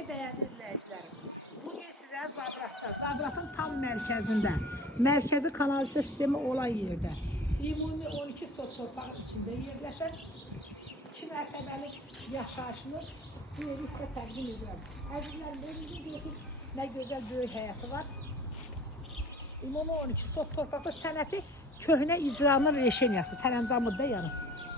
Ey izleyicilerim. Bugün size Zabrat'ta, Zabrat'ın tam merkezinde, merkezi kanalizasyon sistemi olan yerde, ümumi 12 sot torpağın içinde yerleşen iki mərtəbəli yaşayışını bu evi sizə təqdim edirəm. Əzizlərim, evimizin görürsünüz nə gözəl böyük həyatı var. Ümumi 12 sot torpaqda sənəti köhnə icranın reşeniyası, sərəncamıdır da yəni.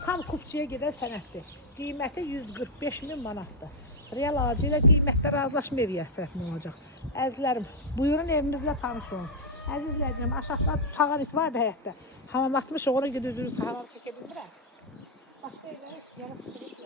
Tam kupçuya gedən sənətdir. Qiyməti 145 min manatdır. Real ağacı ilə qiymətdə razılaşma evi tərəfindən olacaq. Əzizlərim, buyurun evimizlə tanış olun. Əziz izləyicim, aşağıda tağan it var həyətdə. Hamam atmışıq, ona görə üzürüz hamam çəkə bilmirəm. Başqa göstərəcəm. Buyurun evimizlə